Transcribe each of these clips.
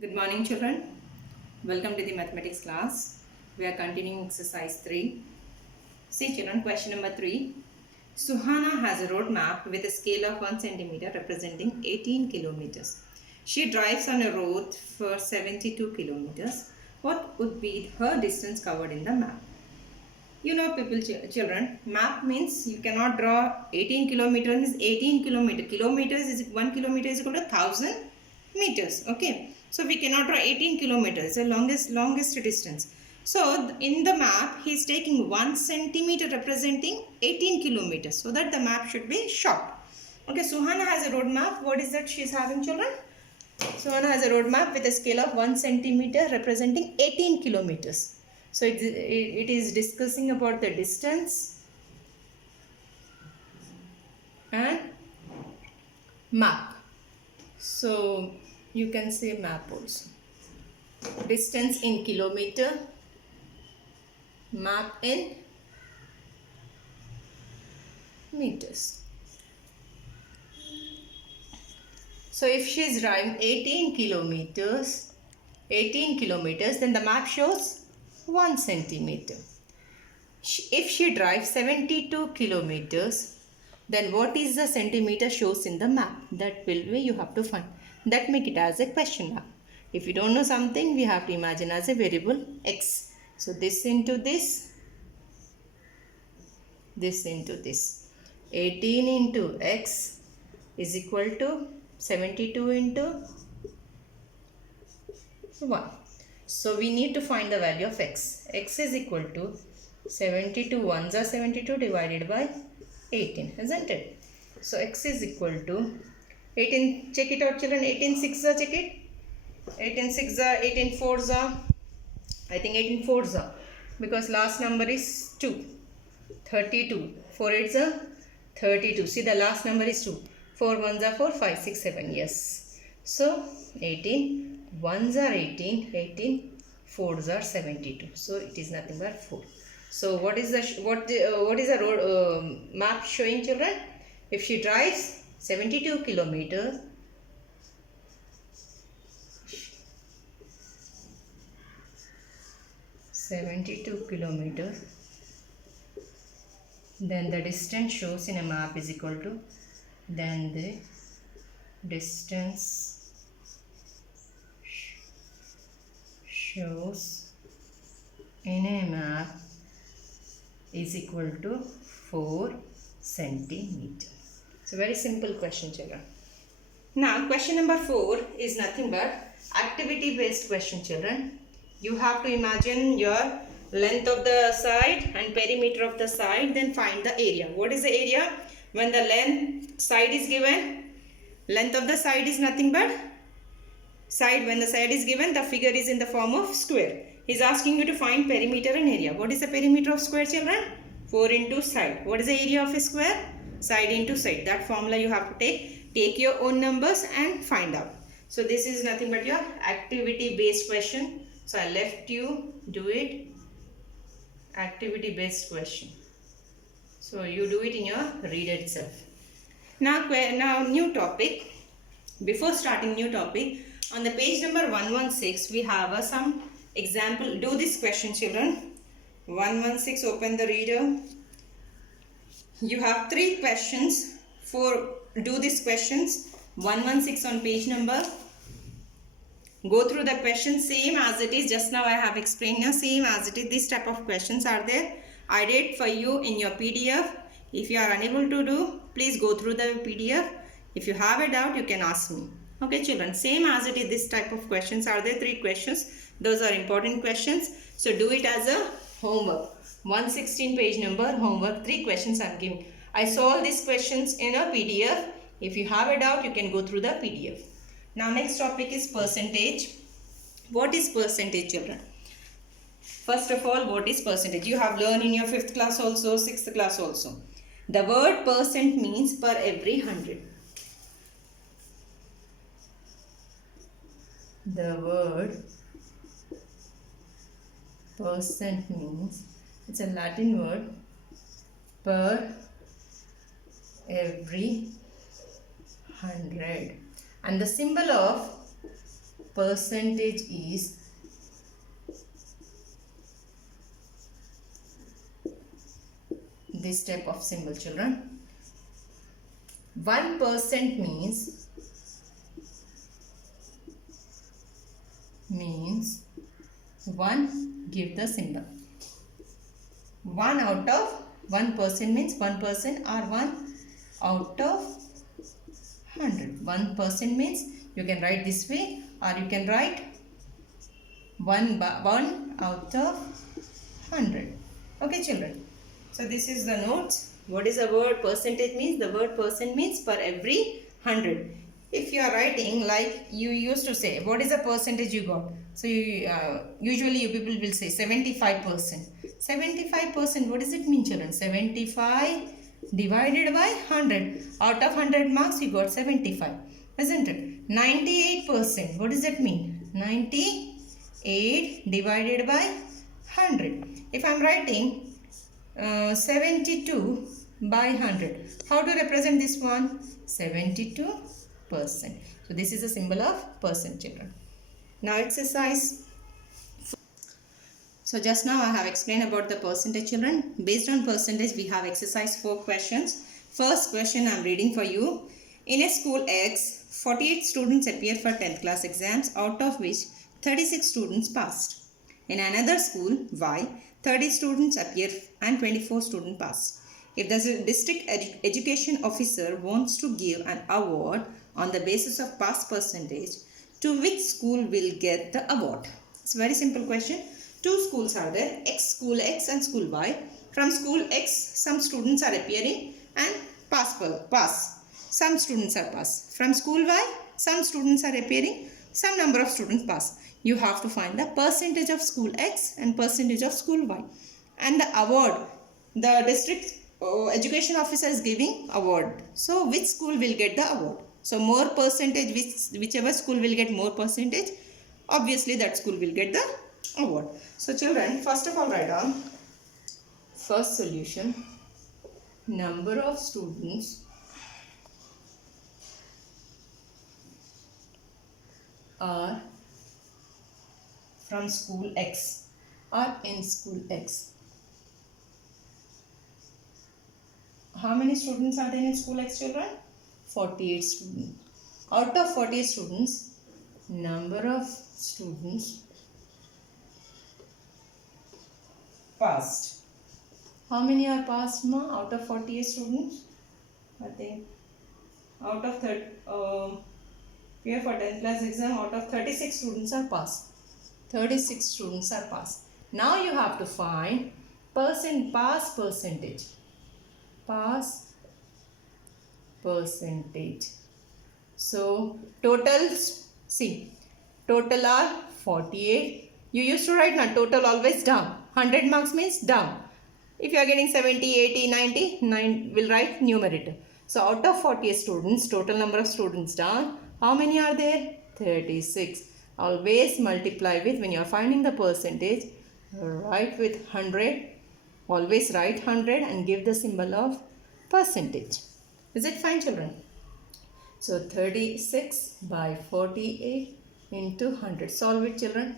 Good morning, children. Welcome to the mathematics class. We are continuing exercise 3. See, children, question number 3. Suhana has a road map with a scale of 1 centimeter representing 18 kilometers. She drives on a road for 72 kilometers. What would be her distance covered in the map? You know, children, map means you cannot draw 18 kilometers is 18 kilometer. Kilometers is 1 kilometer is equal to 1000 meters. Okay, so we cannot draw 18 kilometers, the longest distance. So in the map, he is taking 1 centimeter representing 18 kilometers, so that the map should be short. Okay, Suhana has a road map. What is that she is having, children? Suhana has a road map with a scale of 1 centimeter representing 18 kilometers. So it is discussing about the distance and map. So you can say map also. Distance in kilometer, map in meters. So if she is driving 18 kilometers, then the map shows 1 centimeter. If she drives 72 kilometers, then what is the centimeter shows in the map? That will be you have to find. That make it as a question mark. If you don't know something, we have to imagine as a variable x. So this into this into this. 18 into x is equal to 72 into 1. So we need to find the value of x. X is equal to 72 ones are 72 divided by 18, isn't it? So x is equal to 18. Check it out, children. 18 6 check it. 18 6 18 4s I think 18 4s because last number is 2. 32. 4 8s 32. See, the last number is 2. 4 1s are 4, 5 6 7. Yes. So 18 1s are 18, 18 4s are 72. So it is nothing but 4. So what is the road map showing, children? If she drives 72 kilometers, then the distance shows in a map is equal to, then the distance shows in a map is equal to 4 centimeter. It's a very simple question, children. Now question number 4 is nothing but activity based question, children. You have to imagine your length of the side and perimeter of the side, then find the area. What is the area? When the length side is given, length of the side is nothing but side. When the side is given, the figure is in the form of square. He is asking you to find perimeter and area. What is the perimeter of square, children? 4 into side. What is the area of a square? Side into side. That formula you have to take. Take your own numbers and find out. So this is nothing but your activity based question. So I left you do it. Activity based question. So you do it in your reader itself. Now new topic. Before starting new topic, on the page number 116 we have some example. Do this question, children. 116, open the reader. You have 3 questions. Do these questions. 116 on page number. Go through the question same as it is. Just now I have explained you, same as it is. This type of questions are there. I did for you in your PDF. If you are unable to do, please go through the PDF. If you have a doubt, you can ask me. Okay, children, same as it is. This type of questions are there. 3 questions. Those are important questions. So do it as a homework. 116 page number homework. 3 questions I am giving. I solve these questions in a PDF. If you have a doubt, you can go through the PDF. Now next topic is percentage. What is percentage, children? First of all, what is percentage? You have learned in your 5th class also, 6th class also. The word percent means per every 100. The word percent means, it's a Latin word, per every 100. And the symbol of percentage is this type of symbol, children. 1% means 1, give the symbol. 1 out of 1% means 1% or 1 out of 100. 1% means you can write this way, or you can write 1 out of 100. Okay, children. So this is the notes. What is the word percentage means? The word percent means per every 100. If you are writing like you used to say, what is the percentage you got? So usually you people will say 75%. 75%, what does it mean, children? 75 divided by 100. Out of 100 marks you got 75, isn't it? 98%, what does that mean? 98 divided by 100. If I am writing 72 by 100, how to represent this one? 72%. So this is a symbol of percent, children. Now exercise. So just now I have explained about the percentage, children. Based on percentage, we have exercise 4 questions. First question I am reading for you. In a school X, 48 students appear for 10th class exams, out of which 36 students passed. In another school Y, 30 students appear and 24 students passed. If the district education officer wants to give an award on the basis of pass percentage, to which school will get the award? It's a very simple question. 2 schools are there, school X and school Y. From school X, some students are appearing and pass. Some students are pass. From school Y, some students are appearing, some number of students pass. You have to find the percentage of school X and percentage of school Y. And the award, the district education officer is giving award. So which school will get the award? So more percentage, whichever school will get more percentage, obviously that school will get the award. So children, first of all write down first solution. Number of students are from school X or in school X. How many students are there in school X, children? 48 students. Out of 48 students, number of students passed. How many are passed, ma? Out of 48 students? I think out of here for 10th class exam, out of 36 students are passed. 36 students are passed. Now you have to find pass percentage. Pass percentage. So total, see, total are 48. You used to write now total always down. 100 marks means down. If you are getting 70, 80, 90, 9 will write numerator. So out of 48 students, total number of students down. How many are there? 36. Always multiply with, when you are finding the percentage, write with 100. Always write 100 and give the symbol of percentage. Is it fine, children? So 36 by 48 into 100. Solve it, children.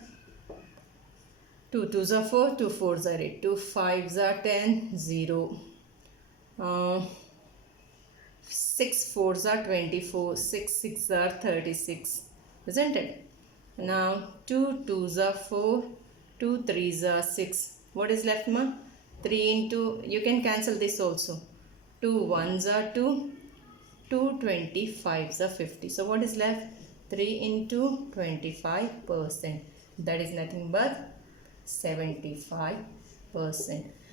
2 2s are 4, 2 4s are 8, 2 5s are 10, 0. 6 4s are 24, 6 6s are 36. Isn't it? Now 2 2s are 4, 2 3s are 6. What is left, ma? 3 into, you can cancel this also. 2 1s are 2, 2 25s are 50. So what is left? 3 into 25%. That is nothing but 75%.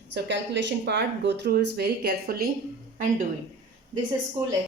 So calculation part, go through this very carefully and do it. This is school